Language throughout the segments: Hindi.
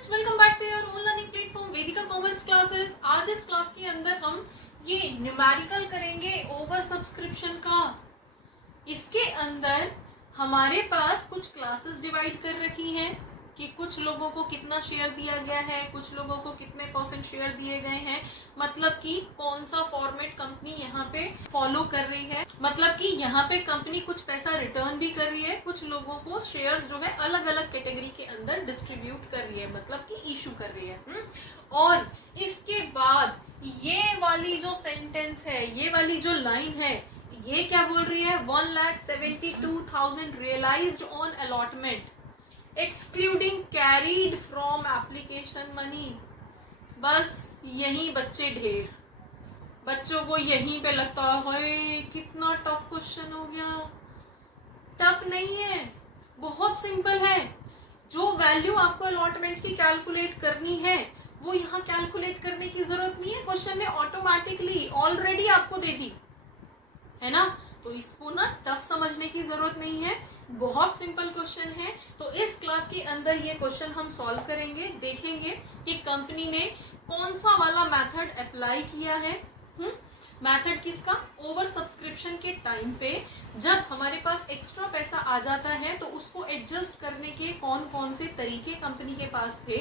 Friends, welcome back to your own learning platform Vedika commerce classes. आज इस क्लास के अंदर हम ये न्यूमेरिकल करेंगे ओवर सब्सक्रिप्शन का। इसके अंदर हमारे पास कुछ क्लासेस डिवाइड कर रखी हैं कि कुछ लोगों को कितना शेयर दिया गया है, कुछ लोगों को कितने % शेयर दिए गए हैं, मतलब कि कौन सा फॉर्मेट कंपनी यहाँ पे फॉलो कर रही है, मतलब कि यहाँ पे कंपनी कुछ पैसा रिटर्न भी कर रही है, कुछ लोगों को शेयर्स जो है अलग अलग कैटेगरी के अंदर डिस्ट्रीब्यूट कर रही है, मतलब कि इशू कर रही है। और इसके बाद ये वाली जो सेंटेंस है, ये वाली जो लाइन है, ये क्या बोल रही है? 1,72,000 realised on allotment excluding carried from application money. बस यही बच्चे ढेर, बच्चों को यहीं पे लगता है कितना टफ क्वेश्चन हो गया। टफ नहीं है, बहुत सिंपल है। जो वैल्यू आपको अलॉटमेंट की कैलकुलेट करनी है वो यहाँ कैलकुलेट करने की जरूरत नहीं है, क्वेश्चन ने ऑटोमेटिकली ऑलरेडी आपको दे दी है ना। तो इसको ना टफ समझने की जरूरत नहीं है, बहुत सिंपल क्वेश्चन है। तो इस क्लास के अंदर ये क्वेश्चन हम सॉल्व करेंगे, देखेंगे कि कंपनी ने कौन सा वाला मेथड अप्लाई किया है। मेथड किसका? ओवर सब्सक्रिप्शन के टाइम पे जब हमारे पास एक्स्ट्रा पैसा आ जाता है तो उसको एडजस्ट करने के कौन कौन से तरीके कंपनी के पास थे,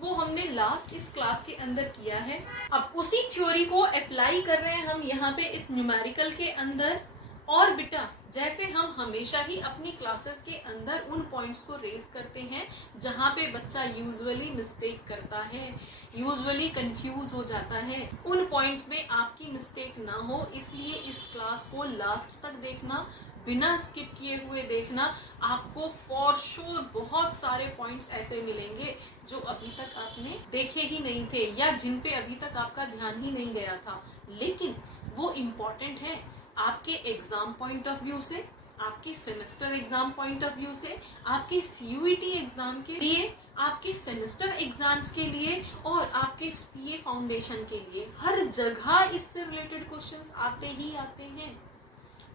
वो हमने लास्ट इस क्लास के अंदर किया है। अब उसी थ्योरी को अप्लाई कर रहे हैं हम यहाँ पे इस न्यूमेरिकल के अंदर। और बेटा, जैसे हम हमेशा ही अपनी क्लासेस के अंदर उन पॉइंट्स को रेज करते हैं जहां पे बच्चा यूजुअली मिस्टेक करता है, यूजुअली कंफ्यूज हो जाता है, उन पॉइंट्स में आपकी मिस्टेक ना हो, इसलिए इस क्लास को लास्ट तक देखना, बिना स्किप किए हुए देखना। आपको फॉर श्योर बहुत सारे पॉइंट्स ऐसे मिलेंगे जो अभी तक आपने देखे ही नहीं थे या जिन पे अभी तक आपका ध्यान ही नहीं गया था, लेकिन वो इम्पोर्टेंट है आपके एग्जाम पॉइंट ऑफ व्यू से, आपके semester exam point of view से, आपके सीयूईटी एग्जाम के लिए, आपके सेमेस्टर एग्जाम्स के लिए और आपके सीए फाउंडेशन के लिए। हर जगह इससे रिलेटेड क्वेश्चंस आते ही आते हैं।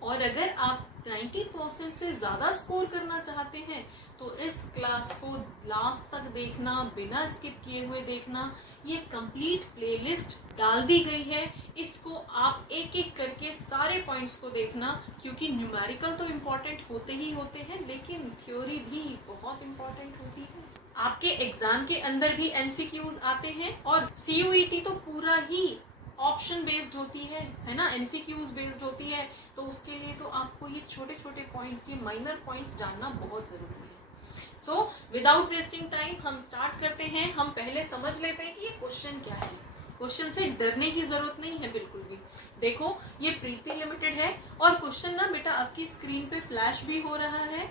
और अगर आप 90% से ज्यादा स्कोर करना चाहते हैं तो इस क्लास को लास्ट तक देखना, बिना स्किप किए हुए देखना। ये कंप्लीट प्लेलिस्ट डाल दी गई है, इसको आप एक एक करके सारे पॉइंट्स को देखना, क्योंकि न्यूमेरिकल तो इम्पोर्टेंट होते ही होते हैं लेकिन थ्योरी भी बहुत इम्पोर्टेंट होती है। आपके एग्जाम के अंदर भी एमसीक्यूज आते हैं और सीयूईटी तो पूरा ही ऑप्शन बेस्ड होती है ना, एमसीक्यूज बेस्ड होती है। तो उसके लिए तो आपको ये छोटे छोटे पॉइंट्स, ये माइनर पॉइंट्स जानना बहुत जरूरी है। सो विदाउट वेस्टिंग टाइम हम स्टार्ट करते हैं। हम पहले समझ लेते हैं कि ये क्वेश्चन क्या है। क्वेश्चन से डरने की जरूरत नहीं है बिल्कुल भी। देखो, ये प्रीति लिमिटेड है और क्वेश्चन ना बेटा आपकी स्क्रीन पे फ्लैश भी हो रहा है।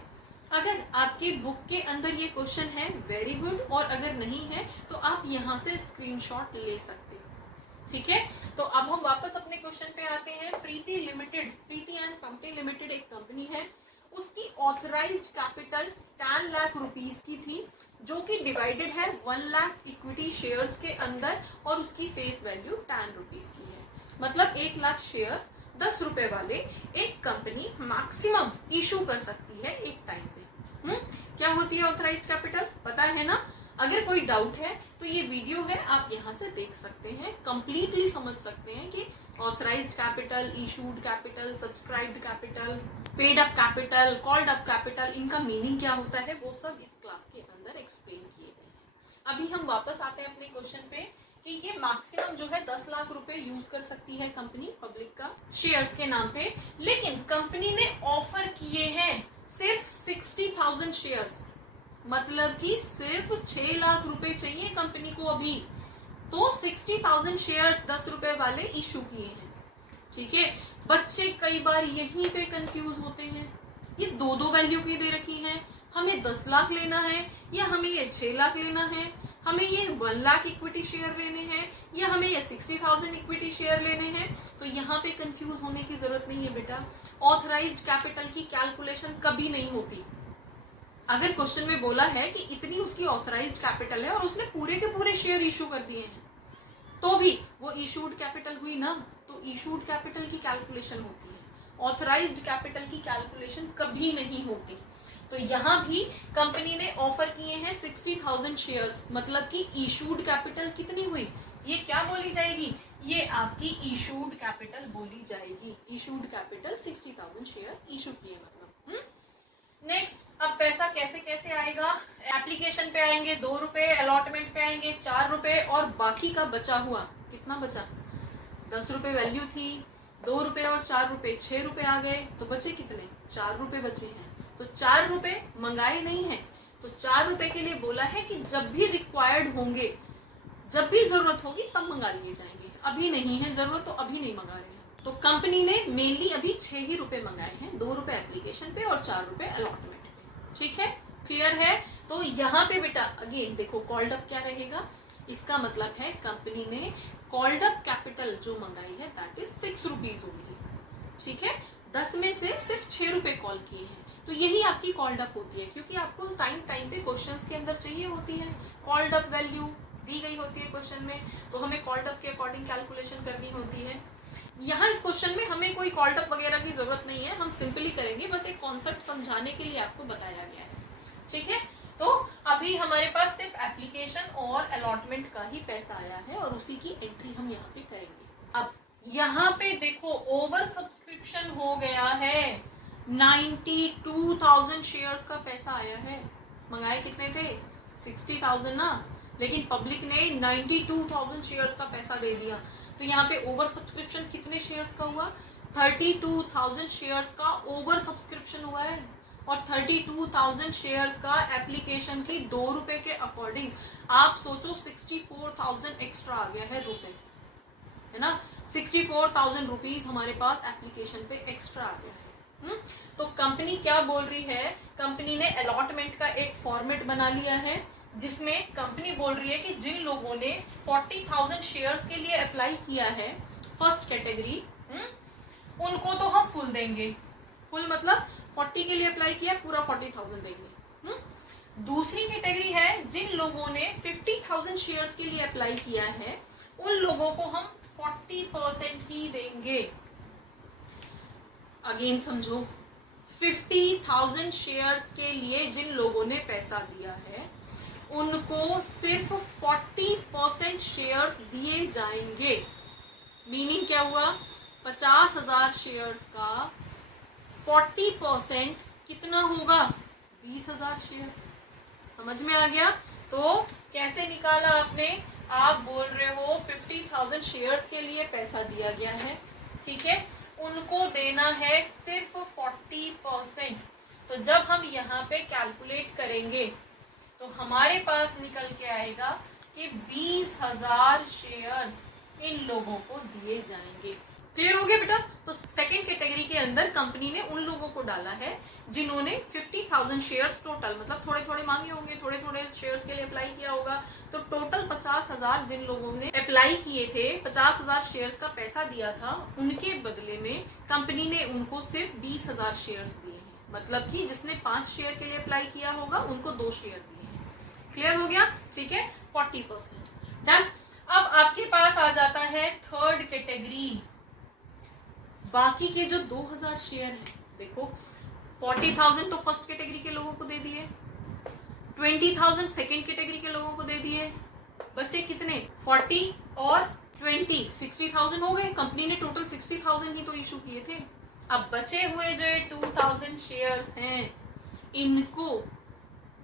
अगर आपकी बुक के अंदर ये क्वेश्चन है, वेरी गुड, और अगर नहीं है तो आप यहाँ से स्क्रीनशॉट ले सकते हो, ठीक है। तो अब हम वापस अपने क्वेश्चन पे आते हैं। Preeti limited, Preeti and company limited एक कंपनी है, उसकी ऑथराइज्ड कैपिटल 10 लाख रुपीस की थी, जो कि डिवाइडेड है 1 लाख इक्विटी शेयर्स के अंदर, और उसकी फेस वैल्यू 10 रुपीस की है। मतलब 1 लाख शेयर 10 रुपए वाले एक कंपनी मैक्सिमम इशू कर सकती है एक टाइम पे। क्या होती है ऑथराइज्ड कैपिटल, पता है ना? अगर कोई डाउट है तो ये वीडियो है, आप यहाँ से देख सकते हैं, कंप्लीटली समझ सकते हैं कि authorised capital, issued capital, subscribed capital, paid up capital, called up capital, इनका मीनिंग क्या होता है, वो सब इस क्लास के अंदर एक्सप्लेन किए गए हैं। अभी हम वापस आते हैं अपने क्वेश्चन पे कि ये मैक्सिमम जो है 10 लाख रुपए यूज कर सकती है कंपनी पब्लिक का शेयर्स के नाम पे, लेकिन कंपनी ने ऑफर किए हैं सिर्फ 60,000 शेयर्स, मतलब कि सिर्फ 6 लाख रुपए चाहिए कंपनी को अभी। तो 60,000 शेयर्स 10 रुपए वाले इशू किए हैं, ठीक है। बच्चे कई बार यहीं पे कंफ्यूज होते हैं, ये दो वैल्यू की दे रखी है, हमें 10 लाख लेना है या हमें ये 6 लाख लेना है, हमें ये 1 लाख इक्विटी शेयर लेने हैं या हमें ये 60,000 इक्विटी शेयर लेने हैं। तो यहाँ पे कंफ्यूज होने की जरूरत नहीं है बेटा। ऑथराइज्ड कैपिटल की कैलकुलेशन कभी नहीं होती। अगर क्वेश्चन में बोला है कि इतनी उसकी ऑथराइज्ड कैपिटल है और उसने पूरे के पूरे शेयर इशू कर दिए हैं, तो भी वो इशूड कैपिटल हुई ना, तो इशूड कैपिटल की कैलकुलेशन होती है, ऑथराइज्ड कैपिटल की कैलकुलेशन कभी नहीं होती। तो यहाँ भी कंपनी ने ऑफर किए हैं 60,000 शेयर्स, मतलब कि इशूड कैपिटल कितनी हुई, ये क्या बोली जाएगी, ये आपकी इशूड कैपिटल बोली जाएगी। इशूड कैपिटल 60,000 शेयर इशू किए मतलब। नेक्स्ट, अब पैसा कैसे कैसे आएगा, एप्लीकेशन पे आएंगे 2 रुपए, अलॉटमेंट पे आएंगे 4 रुपए, और बाकी का बचा हुआ कितना बचा, 10 रुपए वैल्यू थी, 2 रुपए और 4 रुपए 6 रुपए आ गए, तो बचे कितने, 4 रुपए बचे हैं। तो 4 रुपए मंगाए नहीं है, तो 4 रुपए के लिए बोला है कि जब भी रिक्वायर्ड होंगे, जब भी जरूरत होगी तब मंगा लिए जाएंगे, अभी नहीं है जरूरत तो अभी नहीं मंगा रहे हैं। तो कंपनी ने मेनली अभी 6 ही रुपए मंगाए हैं, 2 रुपए एप्लीकेशन पे और 4 रुपए अलॉटमेंट पे। ठीक है, क्लियर है। तो यहाँ पे बेटा अगेन देखो कॉल्ड अप क्या रहेगा, इसका मतलब है कंपनी ने कॉल्ड अप कैपिटल जो मंगाई है दैट इज 6 रुपीज होगी। ठीक है, 10 में से सिर्फ 6 रुपए कॉल किए हैं, तो यही आपकी कॉल्ड अप होती है, क्योंकि आपको टाइम टाइम पे क्वेश्चंस के अंदर चाहिए होती है कॉल्ड अप वैल्यू दी गई होती है क्वेश्चन में, तो हमें कॉल्ड अप के अकॉर्डिंग कैलकुलेशन करनी होती है। यहाँ इस क्वेश्चन में हमें कोई कॉल्ड अप वगैरह की जरूरत नहीं है, हम सिंपली करेंगे, बस एक कॉन्सेप्ट समझाने के लिए आपको बताया गया है। ठीक है, तो अभी हमारे पास सिर्फ एप्लीकेशन और अलॉटमेंट का ही पैसा आया है और उसी की एंट्री हम यहाँ पे करेंगे। अब यहाँ पे देखो ओवर सब्सक्रिप्शन हो गया है, 92,000 शेयर्स का पैसा आया है। मंगाए कितने थे, 60,000 ना, लेकिन पब्लिक ने 92,000 शेयर्स का पैसा दे दिया, तो यहाँ पे ओवर सब्सक्रिप्शन कितने शेयर्स का हुआ, 32,000 शेयर्स का ओवर सब्सक्रिप्शन हुआ है, और 32,000 शेयर्स का एप्लीकेशन की 2 रुपए के अकॉर्डिंग आप सोचो 64,000 एक्स्ट्रा आ गया है रुपए, है ना, 64,000 रुपीज हमारे पास एप्लीकेशन पे एक्स्ट्रा आ गया है। तो कंपनी क्या बोल रही है, कंपनी ने अलॉटमेंट का एक फॉर्मेट बना लिया है, जिसमें कंपनी बोल रही है कि जिन लोगों ने 40,000 शेयर्स के लिए अप्लाई किया है फर्स्ट कैटेगरी, उनको तो हम फुल देंगे, फुल मतलब 40 के लिए अप्लाई किया पूरा 40,000 देंगे। दूसरी कैटेगरी है जिन लोगों ने 50,000 शेयर्स के लिए अप्लाई किया है, उन लोगों को हम 40% ही देंगे। अगेन समझो, 50,000 शेयर्स के लिए जिन लोगों ने पैसा दिया है उनको सिर्फ 40% शेयर्स दिए जाएंगे। मीनिंग क्या हुआ, 50,000 शेयर्स का 40% कितना होगा, 20,000 शेयर। समझ में आ गया। तो कैसे निकाला आपने, आप बोल रहे हो 50,000 शेयर्स के लिए पैसा दिया गया है, ठीक है, उनको देना है सिर्फ 40%। तो जब हम यहाँ पे कैलकुलेट करेंगे तो हमारे पास निकल के आएगा कि 20,000 शेयर्स इन लोगों को दिए जाएंगे। क्लियर हो गया बेटा। तो सेकंड कैटेगरी के अंदर कंपनी ने उन लोगों को डाला है जिन्होंने 50,000 शेयर्स टोटल, मतलब थोड़े थोड़े मांगे होंगे, थोड़े थोड़े शेयर्स के लिए अप्लाई किया होगा, तो टोटल 50,000 जिन लोगों ने अप्लाई किए थे, 50,000 शेयर्स का पैसा दिया था, उनके बदले में कंपनी ने उनको सिर्फ 20,000 शेयर्स दिए हैं। मतलब कि जिसने 5 शेयर के लिए अप्लाई किया होगा उनको 2 शेयर दिए हैं। क्लियर हो गया, ठीक है, 40% डन। अब आपके पास आ जाता है थर्ड कैटेगरी, बाकी के जो 2,000 शेयर हैं, देखो 40,000 तो फर्स्ट कैटेगरी के लोगों को दे दिए, 20,000 सेकेंड कैटेगरी के लोगों को दे दिए, बचे कितने, 40 और 20, 60,000 हो गए। कंपनी ने टोटल 60,000 ही तो इशू किए थे। अब बचे हुए जो 2,000 शेयर्स हैं, इनको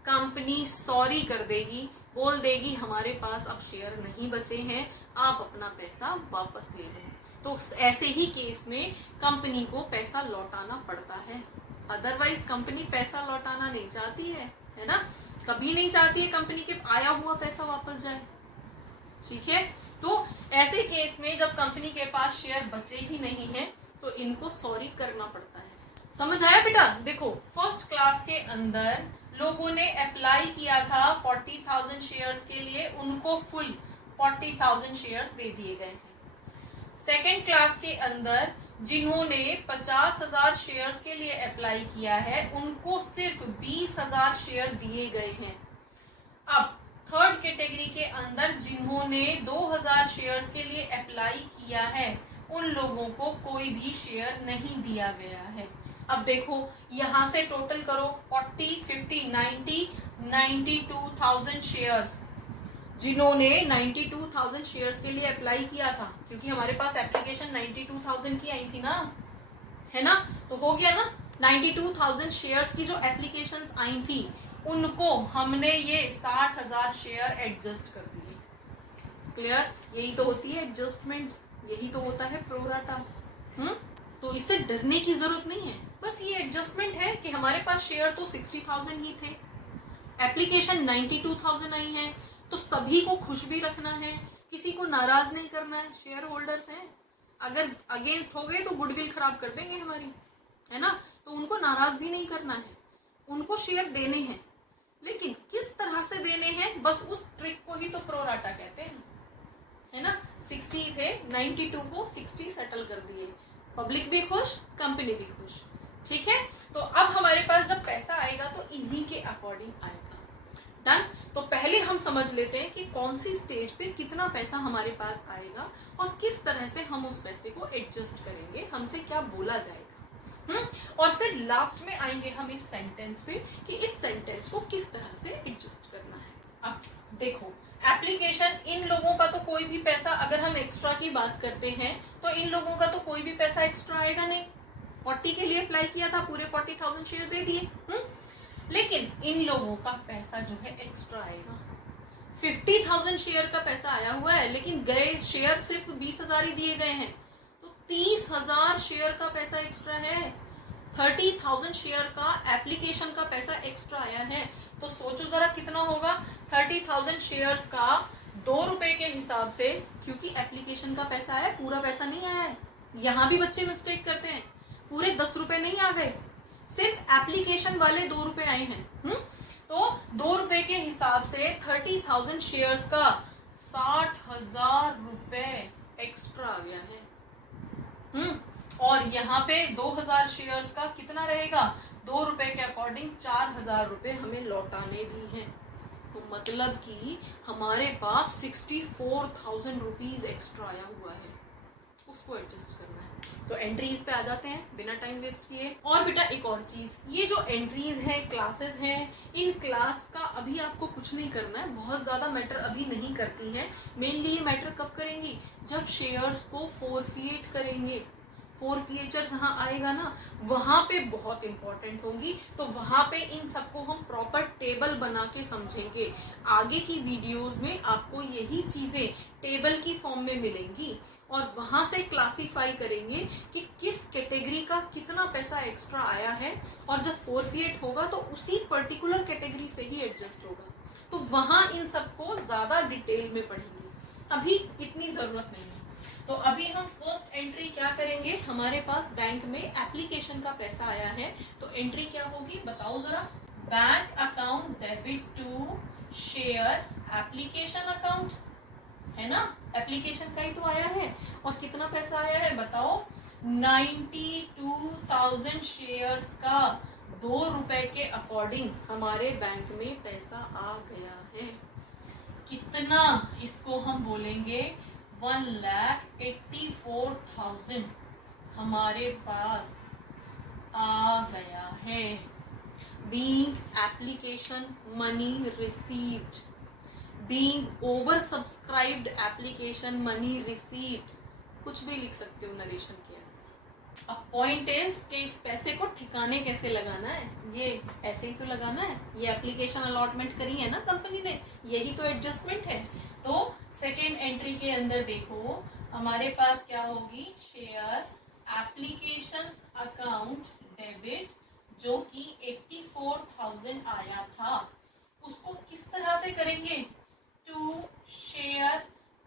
कंपनी सॉरी कर देगी, बोल देगी हमारे पास अब शेयर नहीं बचे हैं, आप अपना पैसा वापस ले लो। तो ऐसे ही केस में कंपनी को पैसा लौटाना पड़ता है, अदरवाइज कंपनी पैसा लौटाना नहीं चाहती है ना, कभी नहीं चाहती है कंपनी के आया हुआ पैसा वापस जाए। ठीक है, तो ऐसे केस में जब कंपनी के पास शेयर बचे ही नहीं है तो इनको सॉरी करना पड़ता है। समझ आया बेटा। देखो फर्स्ट क्लास के अंदर लोगों ने अप्लाई किया था 40,000 शेयर्स के लिए, उनको फुल 40,000 शेयर्स दे दिए गए हैं। सेकेंड क्लास के अंदर जिन्होंने 50,000 शेयर्स के लिए अप्लाई किया है, उनको सिर्फ 20,000 शेयर दिए गए हैं। अब थर्ड कैटेगरी के अंदर जिन्होंने 2,000 शेयर्स के लिए अप्लाई किया है, उन लोगों को कोई भी शेयर नहीं दिया गया है। अब देखो यहां से टोटल करो 40, 50, 90, 92,000 शेयर्स, जिन्होंने 92,000 शेयर्स के लिए अप्लाई किया था, क्योंकि हमारे पास एप्लीकेशन 92,000 की आई थी ना, है ना, तो हो गया ना। 92,000 शेयर्स की जो एप्लीकेशंस आई थी उनको हमने ये 60,000 शेयर एडजस्ट कर दिए। क्लियर? यही तो होती है एडजस्टमेंट्स, यही तो होता है प्रोराटा। तो इससे डरने की जरूरत नहीं है, बस ये एडजस्टमेंट है कि हमारे पास शेयर तो 60,000 ही थे, एप्लीकेशन 92,000 आई है, तो सभी को खुश भी रखना है, किसी को नाराज नहीं करना है। शेयर होल्डर्स हैं, अगर अगेंस्ट हो गए तो गुडविल खराब कर देंगे हमारी, है ना, तो उनको नाराज भी नहीं करना है, उनको शेयर देने हैं, लेकिन किस तरह से देने हैं, बस उस ट्रिक को ही तो प्रोराटा कहते हैं, है ना। 60 थे, 92 को 60 सेटल कर दिए, पब्लिक भी खुश, कंपनी भी खुश, ठीक है। तो अब हमारे पास जब पैसा आएगा तो इन्हीं के अकॉर्डिंग आएगा। डन। तो पहले हम समझ लेते हैं कि कौन सी स्टेज पे कितना पैसा हमारे पास आएगा और किस तरह से हम उस पैसे को एडजस्ट करेंगे, हमसे क्या बोला जाएगा। और फिर लास्ट में आएंगे हम इस सेंटेंस पे कि इस सेंटेंस को किस तरह से एडजस्ट करना है। अब देखो एप्लीकेशन, इन लोगों का तो कोई भी पैसा, अगर हम एक्स्ट्रा की बात करते हैं तो इन लोगों का तो कोई भी पैसा एक्स्ट्रा आएगा नहीं। 40 के लिए अप्लाई किया था, पूरे 40,000 शेयर दे दिए। लेकिन इन लोगों का पैसा जो है एक्स्ट्रा आएगा। 50,000 शेयर का पैसा आया हुआ है, लेकिन गए शेयर सिर्फ 20,000 ही दिए गए हैं, तो 30,000 शेयर का पैसा एक्स्ट्रा है। 30,000 शेयर का एप्लीकेशन का पैसा एक्स्ट्रा आया है, तो सोचो जरा कितना होगा। 30,000 शेयर्स का 2 रुपए के हिसाब से, क्योंकि एप्लीकेशन का पैसा आया, पूरा पैसा नहीं आया है। यहां भी बच्चे मिस्टेक करते हैं, पूरे 10 रुपए नहीं आ गए, सिर्फ एप्लीकेशन वाले 2 रुपए आए हैं। तो 2 रुपए के हिसाब से 30,000 शेयर्स का 60,000 रुपए एक्स्ट्रा आ गया है। और यहाँ पे 2,000 शेयर्स का कितना रहेगा, 2 रुपए के अकॉर्डिंग 4,000 रुपए हमें लौटाने भी हैं। तो मतलब कि हमारे पास 64,000 रुपीज एक्स्ट्रा आया हुआ है, उसको एडजस्ट करना है। तो एंट्रीज पे आ जाते हैं बिना टाइम वेस्ट किए। और बेटा एक और चीज, ये जो एंट्रीज है, क्लासेस हैं, इन क्लास का अभी आपको कुछ नहीं करना है, बहुत ज्यादा मैटर अभी नहीं करती है। मेनली ये मैटर कब करेंगी, जब शेयर्स को फोरफिएट करेंगे। फोरफिएचर जहां आएगा ना, वहां पे बहुत इंपॉर्टेंट होंगी, तो वहां पे इन सबको हम प्रॉपर टेबल बना के समझेंगे। आगे की वीडियोस में आपको यही चीजें टेबल की फॉर्म में मिलेंगी और वहां से क्लासिफाई करेंगे कि किस कैटेगरी का कितना पैसा एक्स्ट्रा आया है, और जब फोरफिएट होगा तो उसी पर्टिकुलर कैटेगरी से ही एडजस्ट होगा। तो वहां इन सबको ज्यादा डिटेल में पढ़ेंगे, अभी इतनी जरूरत नहीं है। तो अभी हम फर्स्ट एंट्री क्या करेंगे, हमारे पास बैंक में एप्लीकेशन का पैसा आया है, तो एंट्री क्या होगी बताओ जरा। Bank account debit to share application account, है ना, एप्लीकेशन का ही तो आया है। और कितना पैसा आया है बताओ, 92,000 शेयर्स का 2 रुपए के अकॉर्डिंग हमारे बैंक में पैसा आ गया है। कितना, इसको हम बोलेंगे 1,84,000 हमारे पास आ गया है। Being application money received, being oversubscribed application money received, कुछ भी लिख सकते हो नरेशन के अंदर। अब पॉइंट इज कि इस पैसे को ठिकाने कैसे लगाना है, ये ऐसे ही तो लगाना है, ये एप्लीकेशन अलॉटमेंट करी है ना कंपनी ने, यही तो एडजस्टमेंट है। तो सेकेंड एंट्री के अंदर देखो हमारे पास क्या होगी, शेयर एप्लीकेशन अकाउंट डेबिट, जो कि 84,000 आया था, उसको किस तरह से करेंगे, टू शेयर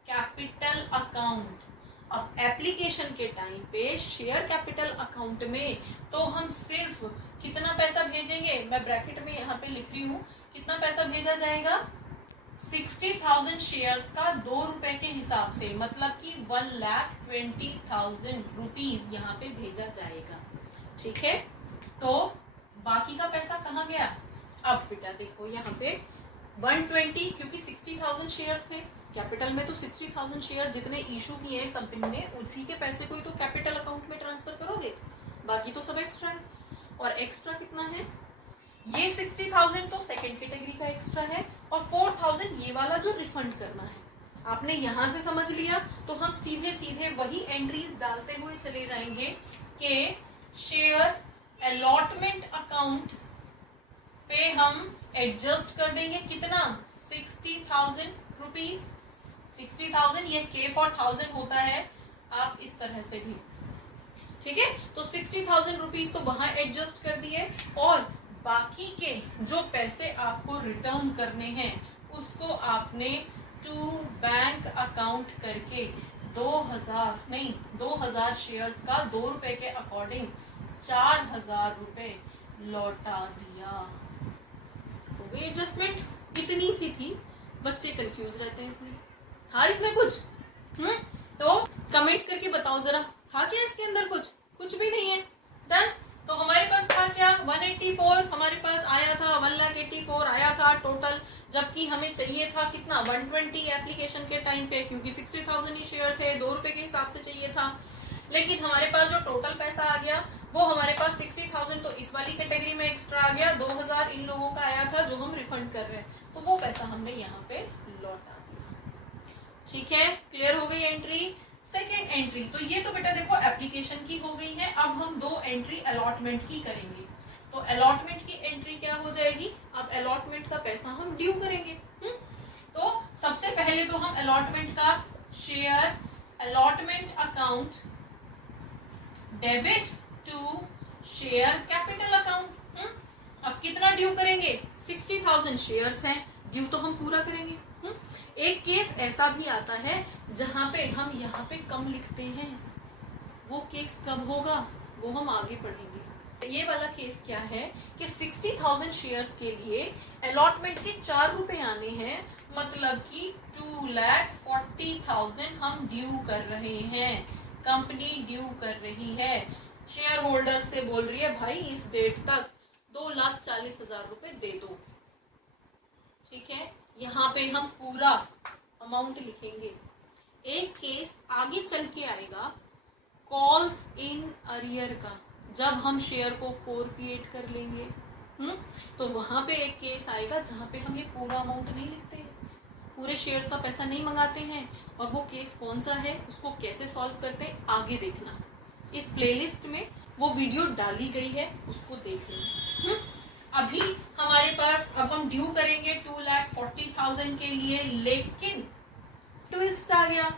कैपिटल अकाउंट। अब एप्लीकेशन के टाइम पे शेयर कैपिटल अकाउंट में तो हम सिर्फ कितना पैसा भेजेंगे, मैं ब्रैकेट में यहाँ पे लिख रही हूँ, कितना पैसा भेजा जाएगा, 60,000 शेयर्स का 2 रुपए के हिसाब से, मतलब कि 1,20,000 रुपीज यहाँ पे भेजा जाएगा। ठीक है, तो बाकी का पैसा कहाँ गया। अब बेटा देखो यहाँ पे 120, क्योंकि 60,000 शेयर्स थे, कैपिटल में तो 60,000 शेयर जितने इशू किए हैं कंपनी ने, उसी के पैसे को ही तो कैपिटल अकाउंट में ट्रांसफर करोगे, बाकी तो सब एक्स्ट्रा है। और एक्स्ट्रा कितना है, ये 60,000 तो सेकेंड कैटेगरी का एक्स्ट्रा है और 4,000 ये वाला जो रिफंड करना है। आपने यहां से समझ लिया तो हम सीधे सीधे वही एंट्रीज डालते हुए चले जाएंगे कि शेयर अलॉटमेंट अकाउंट पे हम एडजस्ट कर देंगे कितना, 60,000 रुपीज। 60,000 ये K for 1000 होता है, आप इस तरह से भी, ठीक है। तो 60,000 रुपीज तो वहां एडजस्ट कर दिए और बाकी के जो पैसे आपको रिटर्न करने हैं उसको आपने टू बैंक अकाउंट करके 2000 शेयर्स का 2 रुपए के अकॉर्डिंग 4,000 रुपए लौटा दिया। हो गई एडजस्टमेंट। इतनी सी थी, बच्चे कंफ्यूज रहते हैं इसमें। था इसमें कुछ तो कमेंट करके बताओ जरा, था क्या इसके अंदर कुछ भी नहीं है। डन। तो हमारे पास था क्या, 184 हमारे पास आया था, 1,84,000 आया था टोटल, जबकि हमें चाहिए था कितना, 120 एप्लीकेशन के टाइम पे, क्योंकि 60,000 ही शेयर थे, 2 रुपए के हिसाब से चाहिए था। लेकिन हमारे पास जो टोटल पैसा आ गया वो हमारे पास 60,000 तो इस वाली कैटेगरी में एक्स्ट्रा आ गया, 2,000 इन लोगों का आया था जो हम रिफंड कर रहे हैं, तो वो पैसा हमने यहाँ पे लौटा दिया। ठीक है, क्लियर हो गई एंट्री। सेकेंड एंट्री, तो ये तो बेटा देखो एप्लीकेशन की हो गई है। अब हम 2 एंट्री अलॉटमेंट की करेंगे। तो अलॉटमेंट की एंट्री क्या हो जाएगी, अब अलॉटमेंट का पैसा हम ड्यू करेंगे। तो सबसे पहले तो हम अलॉटमेंट का share allotment account debit to share capital account. अब कितना ड्यू करेंगे, 60,000 शेयर्स हैं, ड्यू तो हम पूरा करेंगे। एक केस ऐसा भी आता है जहां पे हम यहाँ पे कम लिखते हैं, वो केस कब होगा वो हम आगे पढ़ेंगे। ये वाला केस क्या है कि 60,000 शेयर्स के लिए अलॉटमेंट के 4 रुपए आने हैं, मतलब कि 2,40,000 हम ड्यू कर रहे हैं, कंपनी ड्यू कर रही है। शेयर होल्डर से बोल रही है भाई इस डेट तक 2,40,000 रुपए दे दो। ठीक है, यहाँ पे हम पूरा अमाउंट लिखेंगे। एक केस आगे चल के आएगा कॉल्स इन अरियर का, जब हम शेयर को फोरफिएट कर लेंगे। तो वहां पे एक केस आएगा जहां पे हम ये पूरा अमाउंट नहीं लिखते, पूरे शेयर्स का पैसा नहीं मंगाते हैं, और वो केस कौन सा है, उसको कैसे सॉल्व करते हैं आगे देखना। इस प्लेलिस्ट में वो वीडियो डाली गई है, उसको देख लेना। अभी हमारे पास, अब हम ड्यू करेंगे 2,40,000 के लिए, लेकिन ट्विस्ट आ गया।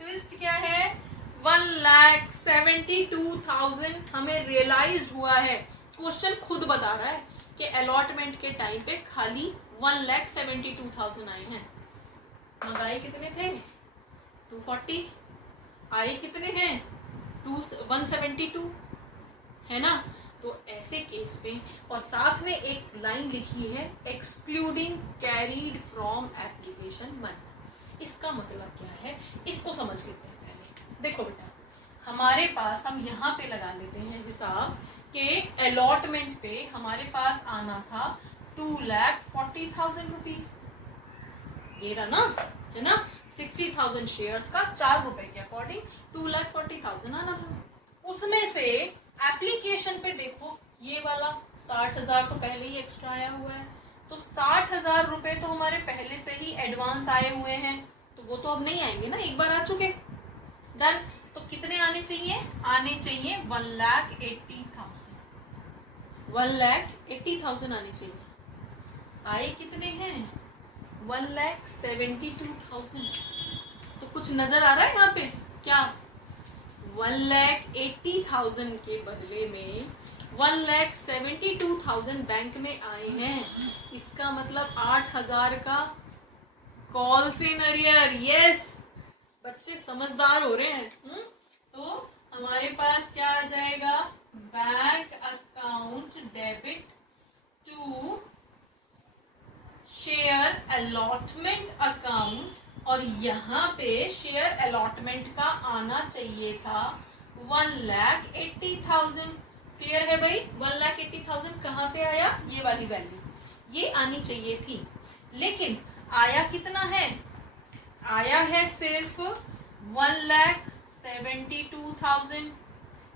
ट्विस्ट क्या है, 1,72,000 हमें रियलाइज हुआ है। क्वेश्चन खुद बता रहा है कि अलॉटमेंट के टाइम पे खाली 1,72,000 आए हैं। मंगाए कितने थे, 240, आए कितने हैं 172, है ना। तो ऐसे केस पे, और साथ में एक लाइन लिखी है excluding carried from application money. इसका मतलब क्या है, इसको समझ लेते हैं पहले। देखो बेटा, हमारे पास, हम यहाँ पे लगा लेते हैं हिसाब के अलॉटमेंट पे हमारे पास आना था 2,40,000 रुपीज, ये रहा ना, है ना। 60,000 शेयर्स का 4 रुपए के अकॉर्डिंग 2,40,000 आना था। उसमें से एप्लीकेशन पे देखो ये वाला 60,000 तो पहले ही एक्स्ट्रा आया हुआ है, तो 60,000 रुपए तो हमारे पहले से ही एडवांस आए हुए हैं, तो वो तो अब नहीं आएंगे ना, एक बार आ चुके। डन। तो कितने आने चाहिए, आने चाहिए 1,80,000, 1,80,000 आने चाहिए। आए कितने हैं, 1,72,000। तो कुछ नजर आ रहा है यहाँ पे क्या, 1,80,000 के बदले में 1,72,000 बैंक में आए हैं। इसका मतलब 8,000 का कॉल्स इन अरियर। यस, बच्चे समझदार हो रहे हैं। तो हमारे पास क्या आ जाएगा, bank account debit to share allotment account, और यहाँ पे शेयर अलॉटमेंट का आना चाहिए था 1,80,000। क्लियर है भाई, 1,80,000 कहाँ से आया, ये वाली वैल्यू ये आनी चाहिए थी, लेकिन आया कितना है, आया है सिर्फ 1,72,000।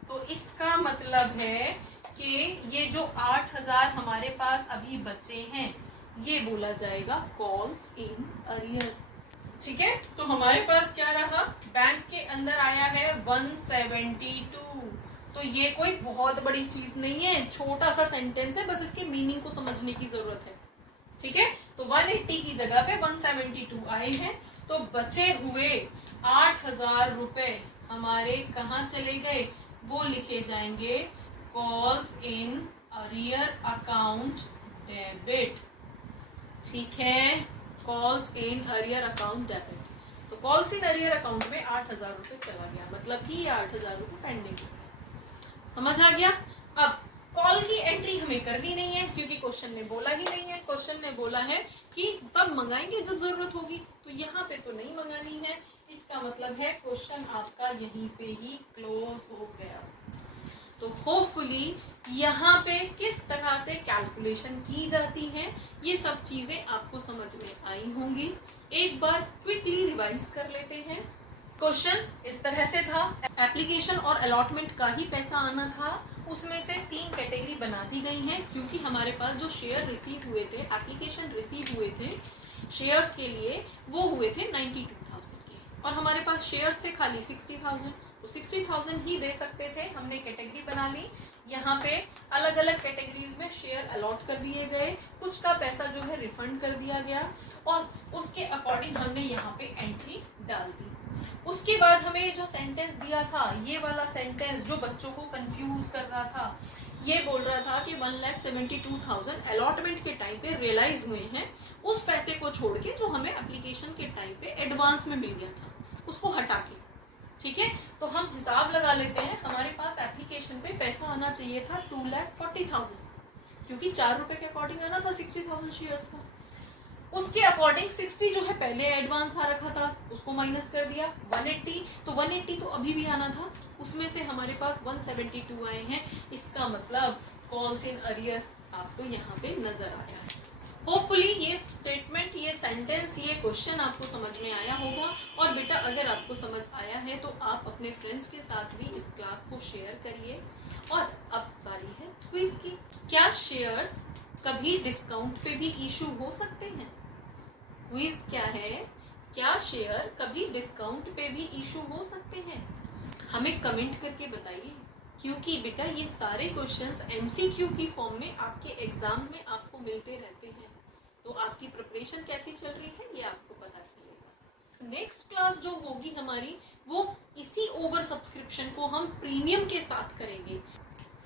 तो इसका मतलब है कि ये जो 8,000 हमारे पास अभी बचे हैं ये बोला जाएगा कॉल्स इन अरियर। ठीक है, तो हमारे पास क्या रहा, बैंक के अंदर आया है 172। तो ये कोई बहुत बड़ी चीज नहीं है, छोटा सा सेंटेंस है, बस इसके मीनिंग को समझने की जरूरत है। ठीक है, तो 180 की जगह पे 172 आए हैं, तो बचे हुए 8,000 रुपए हमारे कहाँ चले गए, वो लिखे जाएंगे calls in arrear account debit. ठीक है, calls in arrear account debit. तो कॉल्स इन अरियर अकाउंट में 8,000 रुपए चला गया, मतलब कि ये 8,000 रुपए पेंडिंग है। समझ आ गया। अब कॉल की एंट्री हमें करनी नहीं है क्योंकि क्वेश्चन ने बोला ही नहीं है। क्वेश्चन ने बोला है कि तब मंगाएंगे जब जरूरत होगी, तो यहाँ पे तो नहीं मंगानी है। इसका मतलब है क्वेश्चन आपका यहीं पे ही क्लोज हो गया। तो होपफुली यहाँ पे किस तरह से कैलकुलेशन की जाती है ये सब चीजें आपको समझ में आई होंगी। एक बार क्विकली रिवाइज कर लेते हैं। क्वेश्चन इस तरह से था, एप्लीकेशन और अलॉटमेंट का ही पैसा आना था, उसमें से 3 कैटेगरी बना दी गई हैं क्योंकि हमारे पास जो शेयर रिसीव हुए थे, एप्लीकेशन रिसीव हुए थे शेयर्स के लिए, वो हुए थे 92,000 के, और हमारे पास शेयर्स थे खाली 60,000, तो 60,000 ही दे सकते थे। हमने कैटेगरी बना ली, यहाँ पे अलग अलग कैटेगरीज में शेयर अलॉट कर दिए गए, कुछ का पैसा जो है रिफंड कर दिया गया और उसके अकॉर्डिंग हमने यहाँ पे एंट्री डाल दी। उसके बाद हमें जो सेंटेंस दिया था, ये वाला सेंटेंस जो बच्चों को कंफ्यूज कर रहा था, ये बोल रहा था कि 1,72,000 अलॉटमेंट के टाइम पे रियलाइज हुए हैं, उस पैसे को छोड़ के जो हमें एप्लीकेशन के टाइम पे एडवांस में मिल गया था उसको हटा के। ठीक है, तो हम हिसाब लगा लेते हैं। हमारे पास एप्लीकेशन पे पैसा आना चाहिए था 2,40,000 क्योंकि 4 रुपए के अकॉर्डिंग आना था 60,000 शेयर्स का। उसके अकॉर्डिंग 60 जो है पहले एडवांस आ रखा था, उसको माइनस कर दिया 180, तो 180 तो अभी भी आना था, उसमें से हमारे पास 172 आए हैं। इसका मतलब कॉल्स इन अरियर आपको यहाँ पे नजर आया है। होपफुली ये स्टेटमेंट, ये सेंटेंस, ये क्वेश्चन आपको समझ में आया होगा। और बेटा अगर आपको समझ आया है तो आप अपने फ्रेंड्स के साथ भी इस क्लास को शेयर करिए। और अब बारी है क्विज की। क्या शेयर्स कभी डिस्काउंट पे भी इशू हो सकते हैं? क्विज क्या है, क्या शेयर कभी डिस्काउंट पे भी इशू हो सकते हैं? हमें कमेंट करके बताइए, क्योंकि बेटा ये सारे क्वेश्चंस एमसीक्यू की फॉर्म में आपके एग्जाम में आपको मिलते रहते हैं, तो आपकी प्रिपरेशन कैसी चल रही है ये आपको पता चलेगा। नेक्स्ट क्लास जो होगी हमारी, वो इसी ओवर सब्सक्रिप्शन को हम प्रीमियम के साथ करेंगे।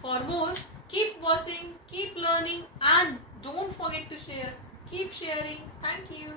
For more, keep watching, keep learning and don't forget to share. Keep sharing. Thank you.